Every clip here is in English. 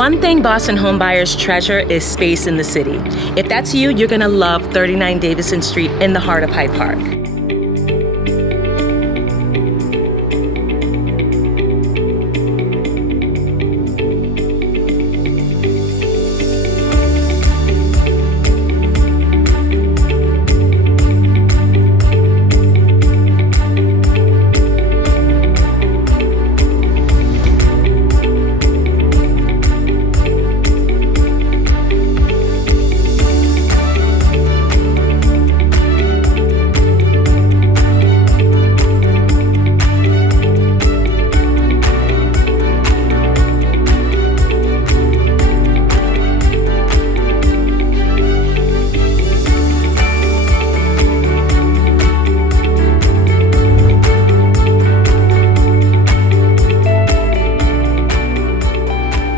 One thing Boston homebuyers treasure is space in the city. If that's you, you're gonna love 39 Davison Street in the heart of Hyde Park.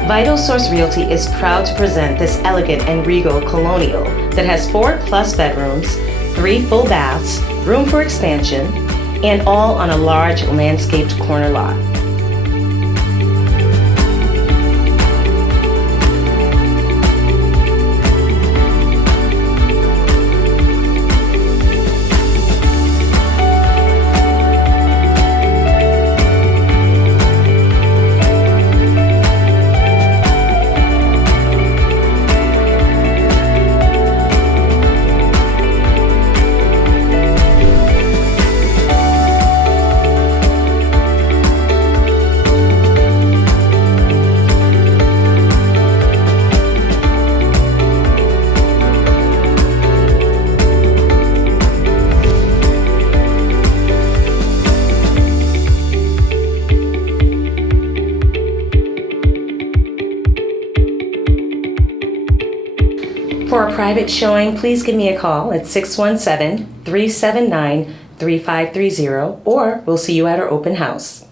Vital Source Realty is proud to present this elegant and regal colonial that has 4+ bedrooms, 3 full baths, room for expansion, and all on a large landscaped corner lot. For a private showing, please give me a call at 617-379-3530, or we'll see you at our open house.